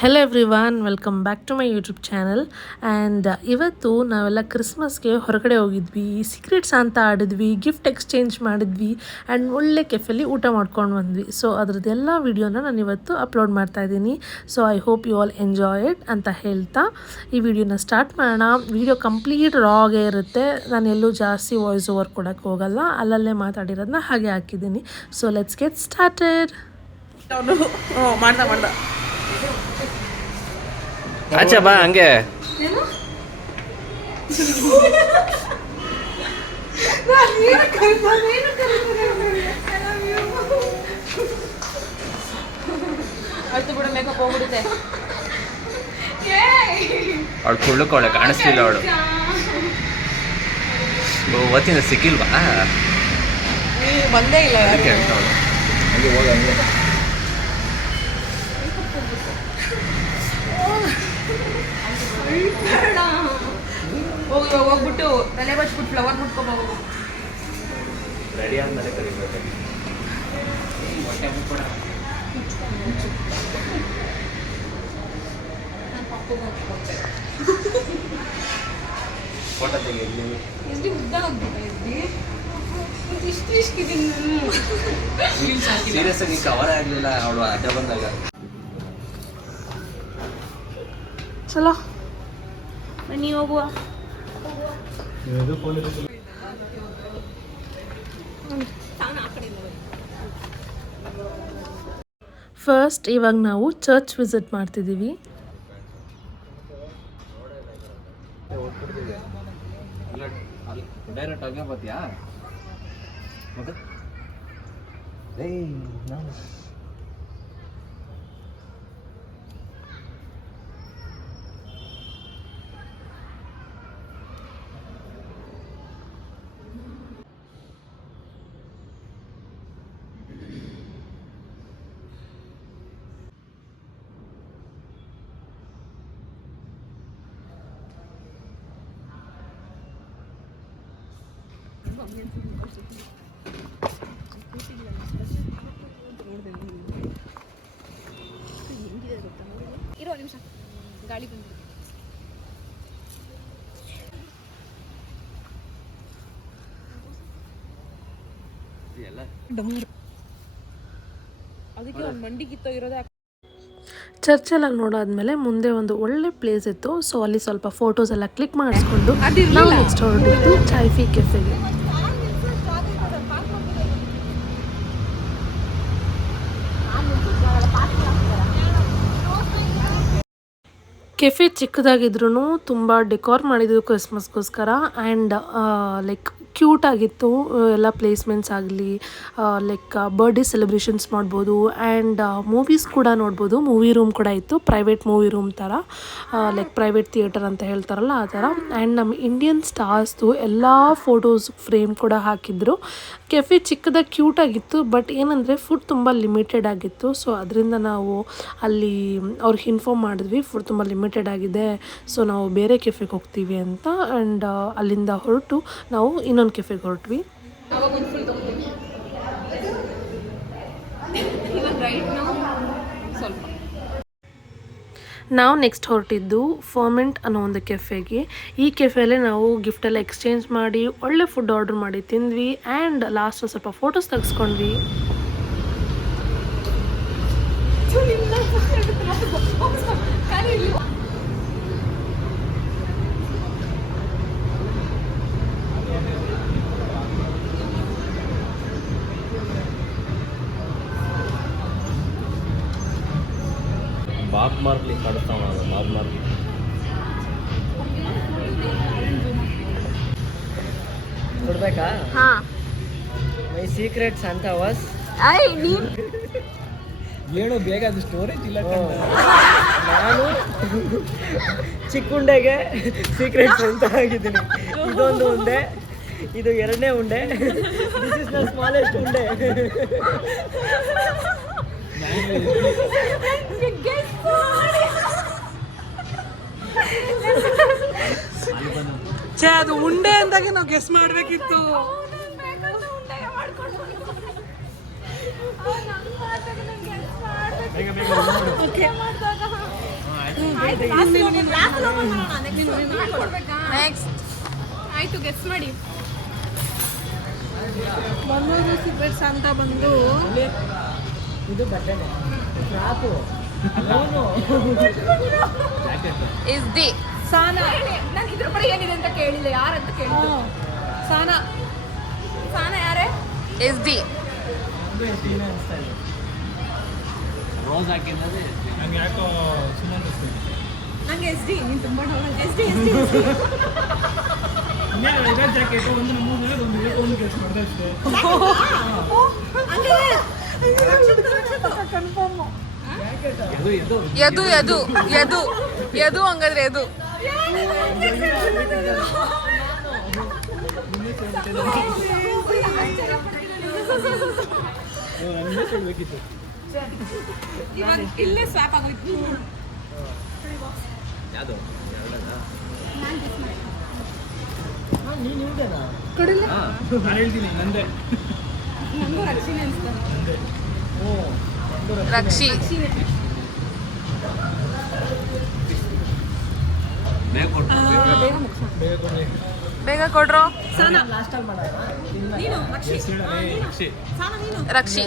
Hello everyone, welcome back to my YouTube channel. And ಇವತ್ತು ನಾವೆಲ್ಲ ಕ್ರಿಸ್ಮಸ್ಗೆ ಹೊರಗಡೆ ಹೋಗಿದ್ವಿ, ಸೀಕ್ರೆಟ್ಸ್ ಅಂತ ಆಡಿದ್ವಿ, ಗಿಫ್ಟ್ ಎಕ್ಸ್ಚೇಂಜ್ ಮಾಡಿದ್ವಿ ಆ್ಯಂಡ್ ಒಳ್ಳೆ ಕೆಫೆಲಿ ಊಟ ಮಾಡ್ಕೊಂಡು ಬಂದ್ವಿ. ಸೊ ಅದರದ್ದೆಲ್ಲ ವೀಡಿಯೋನ ನಾನು ಇವತ್ತು ಅಪ್ಲೋಡ್ ಮಾಡ್ತಾ ಇದ್ದೀನಿ. So I hope you all enjoy it ಅಂತ ಹೇಳ್ತಾ ಈ ವಿಡಿಯೋನ ಸ್ಟಾರ್ಟ್ ಮಾಡೋಣ. ವಿಡಿಯೋ ಕಂಪ್ಲೀಟ್ ರಾಗೇ ಇರುತ್ತೆ, ನಾನು ಎಲ್ಲೂ ಜಾಸ್ತಿ ವಾಯ್ಸ್ ಓವರ್ ಕೊಡೋಕ್ಕೆ ಹೋಗಲ್ಲ, ಅಲ್ಲಲ್ಲೇ ಮಾತಾಡಿರೋದನ್ನ ಹಾಗೆ ಹಾಕಿದ್ದೀನಿ. So let's get started. ಮಾಡ್ದ ಆಚೆ ಬಾ ಹಂಗೆ. ಅವಳು ಕುಳ್ಳುಕೋಳೆ ಕಾಣಿಸ್ತಿಲ್ಲ. ಅವಳು ಓದ್ತಿಂದ ಸಿಕ್ಕಿಲ್ವಾ? ಬಂದೇ ಇಲ್ಲ. ಹೋಗ್ಬಿಟ್ಟು ತಲೆ ಬಚ್ಬಿಟ್ಟು ಫ್ಲವರ್ ಮುಟ್ಕೋಬಹುದು. ರೆಡಿ ಆದ್ಮೇಲೆ ಕರಿಬೇಕು. ಫೋಟೋ ತೆಗೆದು ಎಷ್ಟು ಉದ್ದ ಹೋಗ್ಬಿಟ್ಟು ಇಷ್ಟು ಇಷ್ಟಿದ್ದೀನಿ ನಾನು. ಸೀರಿಯಸ್ ಆಗಿ ಕವರ್ ಆಗಲಿಲ್ಲ ಅವಳು ಅಡ್ಡ ಬಂದಾಗ. ಚಲೋ ಬನ್ನಿ ಹೋಗುವ. ಫಸ್ಟ್ ಇವಾಗ ನಾವು ಚರ್ಚ್ ವಿಸಿಟ್ ಮಾಡ್ತಿದ್ದೀವಿ. ಡೈರೆಕ್ಟ್ ಆಗಿ ಬರ್ತೀಯಾ? ಇರೋ ನಿಮಿಷ, ಗಾಳಿ ಬಂದು ಅದಕ್ಕೆ ಒಂದು ಮಂಡಿ ಕಿತ್ತೋ ಇರೋದೇ. ಚರ್ಚೆಲ್ಲ ನೋಡಾದ್ಮೇಲೆ ಮುಂದೆ ಒಂದು ಒಳ್ಳೆ ಪ್ಲೇಸ್ ಇತ್ತು. ಸೊ ಅಲ್ಲಿ ಸ್ವಲ್ಪ ಫೋಟೋಸ್ ಎಲ್ಲ ಕ್ಲಿಕ್ ಮಾಡಿಸ್ಕೊಂಡು ನಾವು ನೆಕ್ಸ್ಟ್ ಹೊರಟಿದ್ದು ಚಾಯ್ಫಿ ಕೆಫೆಗೆ. ಕೆಫೆ ಚಿಕ್ಕದಾಗಿದ್ರೂ ತುಂಬ ಡೆಕೋರ್ ಮಾಡಿದ್ರು ಕ್ರಿಸ್ಮಸ್ಗೋಸ್ಕರ. ಆ್ಯಂಡ್ ಲೈಕ್ ಕ್ಯೂಟ್ ಆಗಿತ್ತು. ಎಲ್ಲ ಪ್ಲೇಸ್ಮೆಂಟ್ಸ್ ಆಗಲಿ, ಲೈಕ್ ಬರ್ಡೇ ಸೆಲೆಬ್ರೇಷನ್ಸ್ ಮಾಡ್ಬೋದು ಆ್ಯಂಡ್ ಮೂವೀಸ್ ಕೂಡ ನೋಡ್ಬೋದು. ಮೂವಿ ರೂಮ್ ಕೂಡ ಇತ್ತು, ಪ್ರೈವೇಟ್ ಮೂವಿ ರೂಮ್ ಥರ, ಲೈಕ್ ಪ್ರೈವೇಟ್ ಥಿಯೇಟರ್ ಅಂತ ಹೇಳ್ತಾರಲ್ಲ ಆ ಥರ. ಆ್ಯಂಡ್ ನಮ್ಮ ಇಂಡಿಯನ್ ಸ್ಟಾರ್ಸ್ದು ಎಲ್ಲ ಫೋಟೋಸ್ ಫ್ರೇಮ್ ಕೂಡ ಹಾಕಿದ್ರು. ಕೆಫೆ ಚಿಕ್ಕದಾಗಿ ಕ್ಯೂಟಾಗಿತ್ತು, ಬಟ್ ಏನಂದರೆ ಫುಡ್ ತುಂಬ ಲಿಮಿಟೆಡ್ ಆಗಿತ್ತು. ಸೊ ಅದರಿಂದ ನಾವು ಅಲ್ಲಿ ಅವ್ರಿಗೆ ಇನ್ಫಾರ್ಮ್ ಮಾಡಿದ್ವಿ, ಫುಡ್ ತುಂಬ ಲಿಮಿಟೆಡ್ ಆಗಿದೆ, ಸೊ ನಾವು ಬೇರೆ ಕೆಫೆಗೆ ಹೋಗ್ತೀವಿ ಅಂತ. ಆ್ಯಂಡ್ ಅಲ್ಲಿಂದ ಹೊರಟು ನಾವು ಇನ್ನೊಂದು ಕೆಫೆಗೆ ಹೊರಟ್ವಿ. ನಾವು ನೆಕ್ಸ್ಟ್ ಹೊರಟಿದ್ದು ಫರ್ಮೆಂಟ್ ಅನ್ನೋ ಒಂದು ಕೆಫೆಗೆ. ಈ ಕೆಫೆಯಲ್ಲೇ ನಾವು ಗಿಫ್ಟೆಲ್ಲ ಎಕ್ಸ್ಚೇಂಜ್ ಮಾಡಿ ಒಳ್ಳೆ ಫುಡ್ ಆರ್ಡರ್ ಮಾಡಿ ತಿಂದ್ವಿ ಆ್ಯಂಡ್ ಲಾಸ್ಟ್ ಸ್ವಲ್ಪ ಫೋಟೋಸ್ ತೆಗೆಸ್ಕೊಂಡ್ವಿ. ಬಾಬ್ ಮಾರ್ಲಿ ಕಾಡ್ತಾವ. ಬಾಬ್ ಮಾರ್ಲಿ ಕೊಡ್ಬೇಕಾ? ಹಾ, ಮೈ ಸೀಕ್ರೆಟ್ ಸಾಂತಾ ವಾಸ್. ಏನು ಬೇಗ ಅದು ಸ್ಟೋರೇಜ್ ಇಲ್ಲ. ನಾನು ಚಿಕ್ಕ ಸೀಕ್ರೆಟ್ಸ್ ಅಂತ ಆಗಿದ್ದೀನಿ. ಇದೊಂದು ಉಂಡೆ, ಇದು ಎರಡನೇ ಉಂಡೆ, ದಿಸ್ ಇಸ್ ದ ಸ್ಮಾಲೆಸ್ಟ್ ಉಂಡೆ. ಅದು ಉಂಡೆ ಅಂದಾಗೆ ನಾವು ಗೆಸ್ ಮಾಡಬೇಕಿತ್ತು. ನೆಕ್ಸ್ಟ್ ಆಯ್ತು ಗೆಸ್ ಮಾಡಿ. ಬಂದೂರು ಸಿಗ್ರೆಟ್ಸ್ ಅಂತ ಬಂದು ಇದು ಬಟ್ಟೆನೆ ಫ್ರಾಕು ಅವನು ಇಸ್ ದಿ ಸಾನಾ. ನಾನು ಇದ್ರ ಕಡೆ ಏನಿದೆ ಅಂತ ಕೇಳಿಲ್ಲ, ಯಾರಂತ ಕೇಳಿದ್ದು. ಸಾನಾ ಸಾನ ಯಾರೇ? ಇಸ್ ದಿ ರೋಸ್ ಹಾಕಿದ್ರೆ ನಂಗೆ ಯಾಕೋ ಸುಮ್ಮನೆ ನಂಗೆ ಎಸ್ ಡಿ. ನೀನು ತುಂಬ ಎಸ್ ಡಿ ಇದೇ ಜಾಕೆಟ್ ಒಂದು ನಮ್ಮೂರಲ್ಲಿ ಒಂದು ಕೆಲಸ ಮಾಡಿದೆ ಅಷ್ಟೇ. ಕನ್ಫರ್ಮ್. ಯದು ಯದು ಯದು ಯದು ಹಂಗಾದ್ರೆ ಯದು. ನನಗೆ ಕೊಡ್ಬೇಕಿತ್ತು. ಇಲ್ಲೇ ಸ್ವಾಪ್ ಆಗೋಯ್ತು. ಯಾವುದು ನೀನು ನಿಮ್ದೇನಾ ನಾನು ಹೇಳ್ತೀನಿ ನಂದೇ. ನಂಗೂ ರಕ್ಷಣೆ ಅನಿಸ್ತಾ. ನಂದೇ. ರಕ್ಷಿ ಬೇಗ ಕೊಟ್ಟು ಬೇಗ ಕೊಡಿ. ಬೇಗ ಕೊಡ್ರೋ. ಲಾಸ್ಟಲ್ಲಿ ಮಾಡೋಣ ನೀನು ರಕ್ಷಿ ರಕ್ಷಿ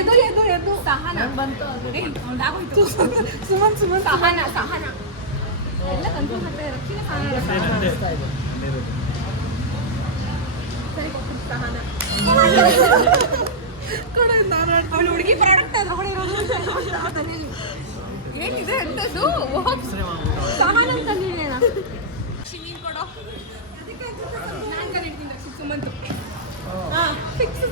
ಎದು ಎದು ಎದು ಸಹನ ಬಂತು ಸುಮನ್ ಸುಮನ್ ಸಹನ ಸಹನ ಎಲ್ಲ ಕನ್ಫರ್ಮ್ ಮಾಡ್ತಾರೆ. ರಕ್ಷಿನ ಸಹನ ನಂದೇ. ಅನಿಸ್ತಾ ಇದೆ. ನಂದೇ ಇರೋದು. ಸರಿ ಹೋಗ್ತೀನಿ ಸಹನ. ಕಡೆ ನಾನು ಅವಳು ಹುಡುಗಿ ಪ್ರಾಡಕ್ಟ್ ಅದ್ರ ಹೊಡಿರೋದು ಏನಿದೆ ಅಂತದ್ದು. ಸಹನ ಅಂತ ನೀನೇನ ನೀನು ಕೊಡೋ. ನಾನು ಕರೀತೀನಿ ರಕ್ಷಿ ಸುಮಂತ್. ಫಿಕ್ಸ್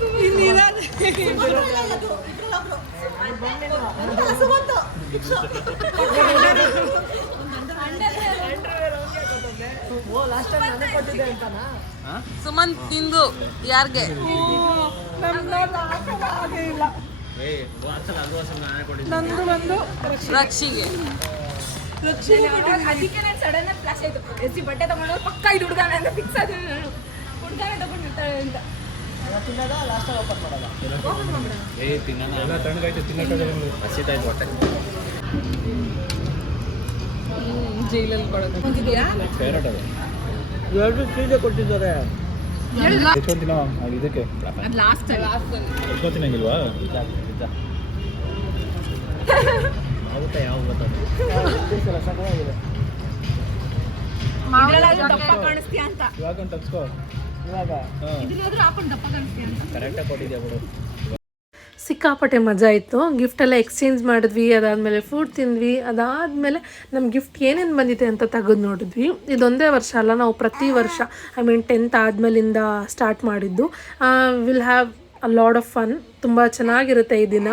ಓ ಲಾಸ್ಟ್ ಟೈಮ್ ನನಗೆ ಕೊಟ್ಟಿದ್ದೆ ಅಂತನಾ? ಸುಮಂತ್ ನಿಂದು ಯಾರ್ಗೆ? ಹಾಗೆ ಇಲ್ಲ. ನಂದು ಬಂದು ರಕ್ಷಿಗೆ. ಅದಕ್ಕೆ ನಾನು ಸಡನ್ ಆಗಿ ಫ್ಲಾಶ್ ಆಯ್ತು. ಎಸ್ ಸಿ ಬಟ್ಟೆ ತಗೊಂಡು ಪಕ್ಕ ಇದು ಹುಡುಗಾನೆ ಅಂತ ಫಿಕ್ಸ್ ಆದ ನಾನು. ಹುಡುಗಾನೆ ತಗೊಂಡಿರ್ತಾಳೆ ಅಂತ. ತಿನ್ನೋದ ಲಾಸ್ಟಲ್ಲಿ ಓಪನ್ ಮಾಡೋದ? ಎಲ್ಲ ತಣ್ಣಗಾಯ್ತು ತಿನ್ನಕ್ಕಾಗಲ್ಲ. ಹಸಿತಾಯ್ತು ಹೊಟ್ಟೆ. ಜೈಲಲ್ಲಿ ಕೊಡೋದು ಫೇವ್ರೇಟ್ ಅದು. ಎರಡು ಚೀಸೆ ಕೊಟ್ಟಿದ್ದಾರೆ. ಎತ್ಕೊಂತಿನ ಇದಕ್ಕೆ ಅದು ಲಾಸ್ಟ್ ಎತ್ಕೊಂತಿನಂಗಿಲ್ವಾ? ಆಗುತ್ತೆ ಯಾವ ಗೊತ್ತಾಗ ಸಕಲಾಗಿದೆ. ದಪ್ಪ ಕಾಣಿಸ್ತೀಯ ಅಂತ. ಇವಾಗ ತಗ್ಸ್ಕೋ. ಇವಾಗ ಇದನ್ನಾದ್ರೂ ಹಾಕೊಂಡು ದಪ್ಪ ಕಾಣಿಸ್ತೀಯ ಅಂತ. ಕರೆಕ್ಟಾಗಿ ಕೊಟ್ಟಿದ್ಯಾ ಬಿಡು. ಸಿಕ್ಕಾಪಟ್ಟೆ ಮಜಾ ಇತ್ತು. ಗಿಫ್ಟೆಲ್ಲ ಎಕ್ಸ್ಚೇಂಜ್ ಮಾಡಿದ್ವಿ, ಅದಾದಮೇಲೆ ಫುಡ್ ತಿಂದ್ವಿ, ಅದಾದಮೇಲೆ ನಮ್ಮ ಗಿಫ್ಟ್ ಏನೇನು ಬಂದಿದೆ ಅಂತ ತೆಗೆದು ನೋಡಿದ್ವಿ. ಇದೊಂದೇ ವರ್ಷ ಅಲ್ಲ, ನಾವು ಪ್ರತಿ ವರ್ಷ ಐ ಮೀನ್ 10th ಆದಮೇಲಿಂದ ಸ್ಟಾರ್ಟ್ ಮಾಡಿದ್ದು. Will have a lot of fun. ತುಂಬ ಚೆನ್ನಾಗಿರುತ್ತೆ ಈ ದಿನ.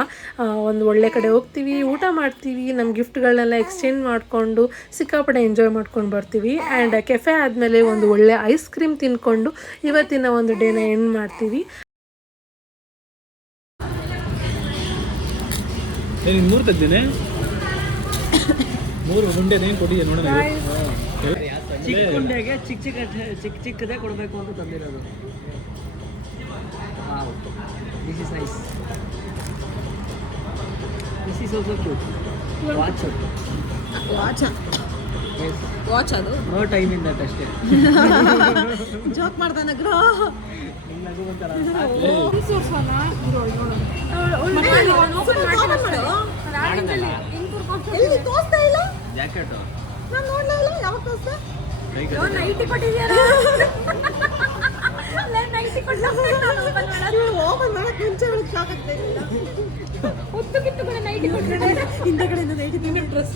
ಒಂದು ಒಳ್ಳೆ ಕಡೆ ಹೋಗ್ತೀವಿ, ಊಟ ಮಾಡ್ತೀವಿ, ನಮ್ಮ ಗಿಫ್ಟ್ಗಳನ್ನೆಲ್ಲ ಎಕ್ಸ್ಚೇಂಜ್ ಮಾಡಿಕೊಂಡು ಸಿಕ್ಕಾಪಟ್ಟೆ ಎಂಜಾಯ್ ಮಾಡ್ಕೊಂಡು ಬರ್ತೀವಿ. ಆ್ಯಂಡ್ ಕೆಫೆ ಆದಮೇಲೆ ಒಂದು ಒಳ್ಳೆ ಐಸ್ ಕ್ರೀಮ್ ತಿಂದ್ಕೊಂಡು ಇವತ್ತಿನ ಒಂದು ಡೇನ ಎಂಡ್ ಮಾಡ್ತೀವಿ. ನೀನು 3 ತೆಗ್ದೇನೆ. 3 ಗುಂಡೆನೇನು ಕೊಟ್ಟಿದ್ದೆ ನೋಡೋಣ. ಚಿಕ್ಕ ಗುಂಡೆಗೆ ಚಿಕ್ಕದೇ ಕೊಡಬೇಕು ಅಂತ ತಂದಿರೋದು. This is nice. This is also cute. Watch watch ಅದು ನೋ ಟೈಮ್ ಇನ್ ದಟ್ ಅಷ್ಟೇ. ಜೋಕ್ ಮಾಡ್ತಾನೆ ಗ್ರೋ. ನಗು ಬಂತಾರ. ತೋರಿಸ್ತಾ ಇಲ್ಲ. ಜಾಕೆಟ್ ನಾನು ನೋಡ್ಲೇ ಇಲ್ಲ. ಯಾವಾಗ ತೋರಿಸ್ತಾ? ನೈಟಿ ಕೊಟ್ಟಿದ್ಯಾರ. ನೈಟಿ ಓಪನ್ ಮಾಡಕ್ ಮುಂಚೆ ಅವಳಿಗೆ ಶಾಕ್ ಆಗ್ತಾ ಇಲ್ಲ. ಹೊತ್ತು ಕಿತ್ತು ಕೂಡ ನೈಟಿ ಕೊಟ್ಟಿದ್ದಾರೆ. ಹಿಂದೆಗಡೆಯಿಂದ ನೈಟಿ ತಿನ್ನ ಡ್ರೆಸ್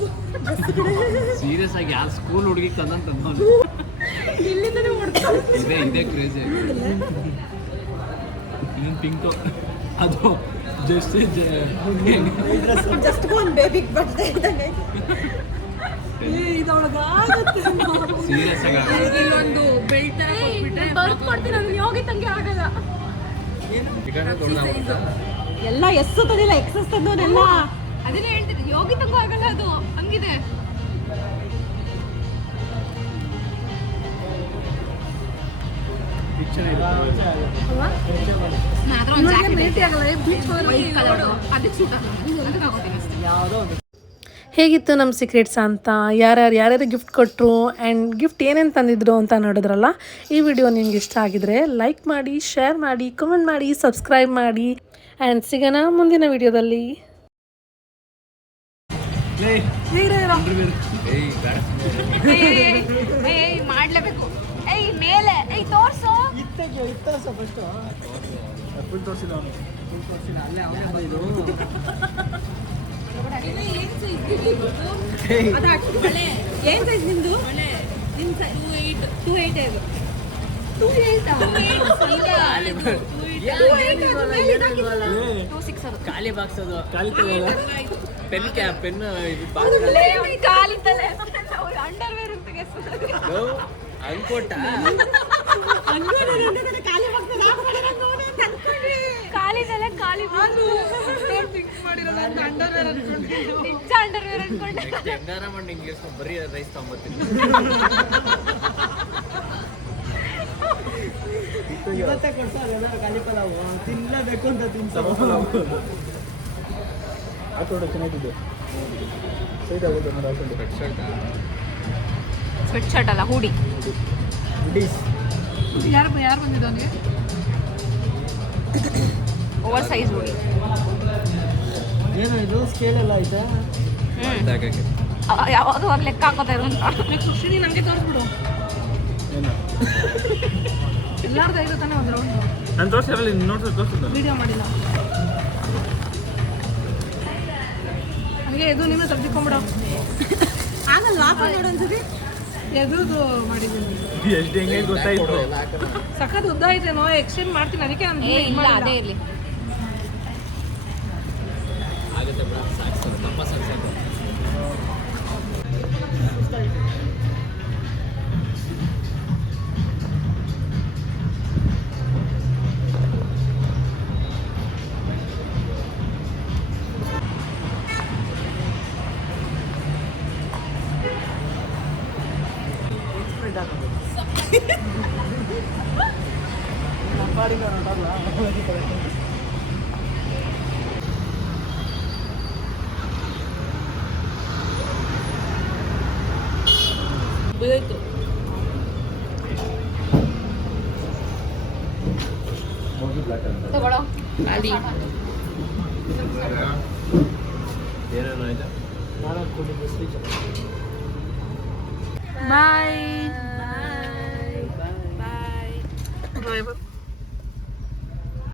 ಸೀರಿಯಸ್ ಆಗಿ ಯಾರು ಸ್ಕೂಲ್ ಹುಡುಗಿಗೆ ತಂದಂತ ಇಲ್ಲಿಂದನೇ ಹೊಡ್ತಾರೆ. ಇದೇ ಕ್ರೇಜಿ. ಇನ್ನೊಂದು ಪಿಂಕು ಅದು ಜಸ್ಟ್ ಜಸ್ಟ್ ಒಂದು ಬೇಬಿಗೆ ಬರ್ತಾ ಇದ್ದಂಗೆ ಇದೊಳಗೆ ಆಗುತ್ತೆ. ಸೀರಿಯಸ್ ಆಗಿ ಇಲ್ಲೊಂದು ಬೆಲ್ಟ್ ತರ ಕೊಟ್ಬಿಟ್ರೆ ಬರ್ತ್ ಕೊಡ್ತೀನಿ. ನಾನು ಯೋಗಿ ತಂಗಿ ಆಗಲ್ಲ. ಎಲ್ಲ ಎಸ್ ತಂದಿಲ್ಲ, ಎಕ್ಸಸ್ ತಂದವನೆಲ್ಲ. ಅದನ್ನೇ ಹೇಳ್ತಿದ್ದೆ, ಯೋಗಿ ತಂಗೂ ಆಗಲ್ಲ ಅದು ಹಂಗಿದೆ. ಭೇಟಿ ಆಗಲ್ಲ. ಬೀಚ್ ಅದಕ್ಕೆ ಸೂಟ್ ಆಗಲ್ಲ. ಅದಕ್ಕೆ ಆಗೋದಿಲ್ಲ ಅಷ್ಟೇ. ಯಾವುದೋ ಒಂದು ಹೇಗಿತ್ತು ನಮ್ಮ ಸೀಕ್ರೆಟ್ಸ್ ಅಂತ, ಯಾರ್ಯಾರು ಗಿಫ್ಟ್ ಕೊಟ್ಟರು ಆ್ಯಂಡ್ ಗಿಫ್ಟ್ ಏನೇನು ತಂದಿದ್ರು ಅಂತ ನೋಡಿದ್ರಲ್ಲ. ಈ ವಿಡಿಯೋ ನಿಮ್ಗೆ ಇಷ್ಟ ಆಗಿದ್ರೆ ಲೈಕ್ ಮಾಡಿ, ಶೇರ್ ಮಾಡಿ, ಕಮೆಂಟ್ ಮಾಡಿ, ಸಬ್ಸ್ಕ್ರೈಬ್ ಮಾಡಿ ಆ್ಯಂಡ್ ಸಿಗೋಣ ಮುಂದಿನ ವಿಡಿಯೋದಲ್ಲಿ. ಮಾಡ್ಲೇಬೇಕು. ಏಯ್ ಮೇಲೆ ಏಯ್ ತೋರ್ಸು. ಇತ್ತರ್ಸ ಫಸ್ಟ್ ಫುಲ್ ತೋರಿಸಿಲ್ಲ ಅವನು. ಫುಲ್ ತೋರಿಸಿಲ್ಲ, ಅಲ್ಲೇ ಅವನೇ ಇದು ಏನ್ ಸೈಜ್ ನಿಮ್ದು? ನಿಮ್ 2.8 ಇದು 2.6 ಖಾಲಿ ಬಾಕ್ಸ್ ಅದು ಖಾಲಿ ಪೆನ್ ಪೆನ್ ಕಾಲಿದ್ದಲೆ ಅಂಡರ್ವೇರ್ ಅಂತ ಅನ್ಕೊಟ್ಟ ಕಾಲಿದ್ದಲೆ ಖಾಲಿ ನಿಜ ಅಂಡರ್ವೇರ್ ಅನ್ಕೊಂಡೆ. ಹೆಂಗಾರ ಮಾಡಿ ಇಂಗ್ಲೀಷ್ ಬರೀ ರೈಸ್ ತಗೊಂಬರ್ತೀನಿ. ಇವತ್ತೇ ಕೊಡ್ಸೋದು ಖಾಲಿ ಪಲಾವು ತಿನ್ನಲೇಬೇಕು ಅಂತ ತಿನ್ಸೋ ಹಾಕೊಂಡು ಚೆನ್ನಾಗಿದೆ. ಸೈಡ್ ಆಗೋದು ನೋಡಿ ಹಾಕೊಂಡು ಸ್ವೆಟ್ ಶರ್ಟ್ ಅಲ್ಲ, ಹೂಡಿ. ಯಾರು ಬಂದಿದ್ದಾನೆ? ಓವರ್ ಸೈಜ್ ಹೂಡಿ. ಏನು ಇದು ಸ್ಕೇಲ್ ಎಲ್ಲ ಐತೆ? ಯಾವಾಗ ಲೆಕ್ಕ ಹಾಕೋತಾ ಇರೋ ಖುಷಿ ನಮಗೆ ತೋರಿಸ್ಬಿಡು. ಎಲ್ಲಾರ್ದು ಐದು ತಾನೇ ಒಂದು ರೌಂಡ್ ನಾನು ತೋರಿಸಿರಲ್ಲ, ತೋರಿಸಿದ್ದ ವಿಡಿಯೋ ಮಾಡಿಲ್ಲ. ನನಗೆ ಎದು ನೀನು ತೆಗ್ದುಕೊಂಬಿಡು. ಆಗಲ್ಲ ಹಾಕೊಂಡು ಒಂದ್ಸತಿ ಎದುರುದು ಮಾಡಿದ್ದೀನಿ. ಎಷ್ಟು ಹೆಂಗೆ ಗೊತ್ತಾಯ್ತು. ಸಖತ್ ಉದ್ದ ಐತೇನೋ, ಎಕ್ಸ್ಟೆಂಡ್ ಮಾಡ್ತೀನಿ. ಅದಕ್ಕೆ ನಾನು ಇಲ್ಲ, ಅದೇ ಇರಲಿ. ಆಗುತ್ತೆ ಬಿಡ, ಸಾಕು ನಮ್ಮ ಸಾಕು. ತಗೊಳ್ಳೋ. ಏನೇನು ಆಯ್ತಾ? ಬಾಯ್. ಬಾಯ್.